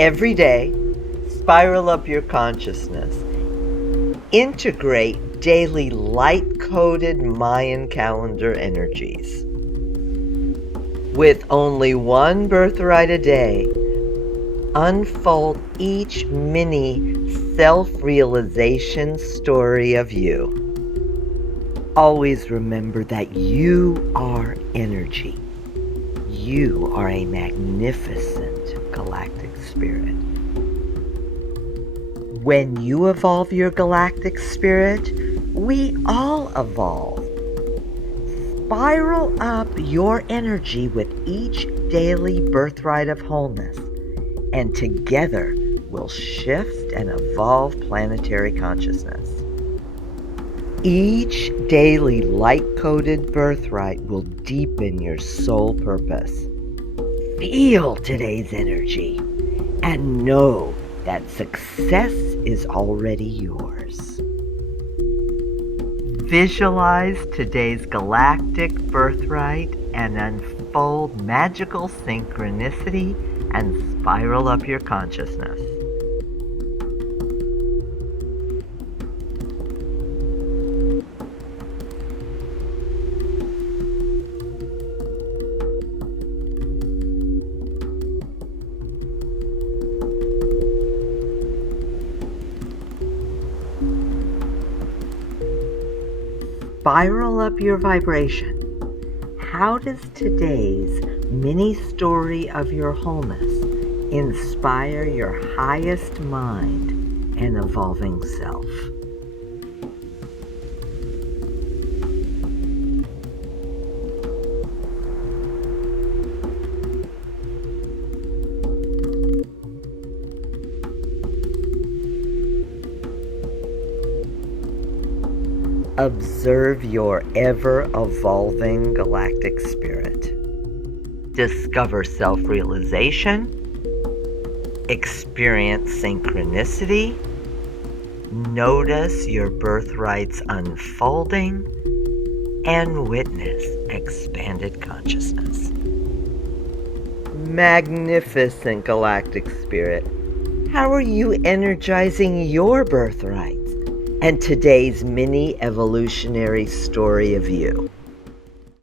Every day, spiral up your consciousness. Integrate daily light-coded Mayan calendar energies. With only one birthright a day, unfold each mini self-realization story of you. Always remember that you are energy. You are a magnificent galactic spirit. When you evolve your galactic spirit, we all evolve. Spiral up your energy with each daily birthright of wholeness, and together we'll shift and evolve planetary consciousness. Each daily light-coded birthright will deepen your soul purpose. Feel today's energy and know that success is already yours. Visualize today's galactic birthright and unfold magical synchronicity and spiral up your consciousness. Spiral up your vibration. How does today's mini story of your wholeness inspire your highest mind and evolving self? Observe your ever-evolving galactic spirit. Discover self-realization, experience synchronicity, notice your birthrights unfolding, and witness expanded consciousness. Magnificent galactic spirit, how are you energizing your birthrights and today's mini evolutionary story of you?